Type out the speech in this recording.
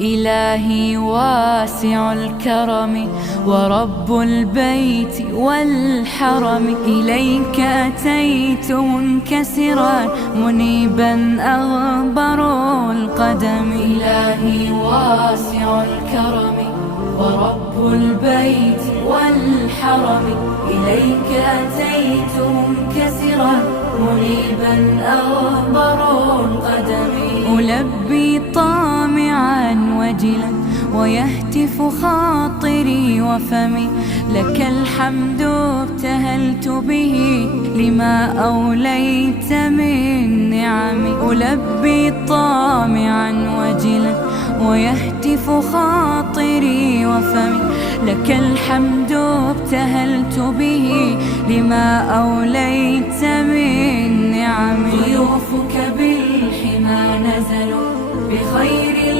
إلهي واسع الكرم ورب البيت والحرم، إليك أتيت منكسرا منيبا أغبر القدم. إلهي واسع الكرم ورب البيت والحرم، إليك أتيت منكسرا منيبا أغبر القدم. ألبي طامعا وجلا ويهتف خاطري وفمي، لك الحمد ابتهلت به لما أوليت من نعم. ألبي طامعا وجلا ويهتف خاطري وفمي، لك الحمد ابتهلت به لما أوليت من نعم. ضيوفك بالحمى نزلوا بخير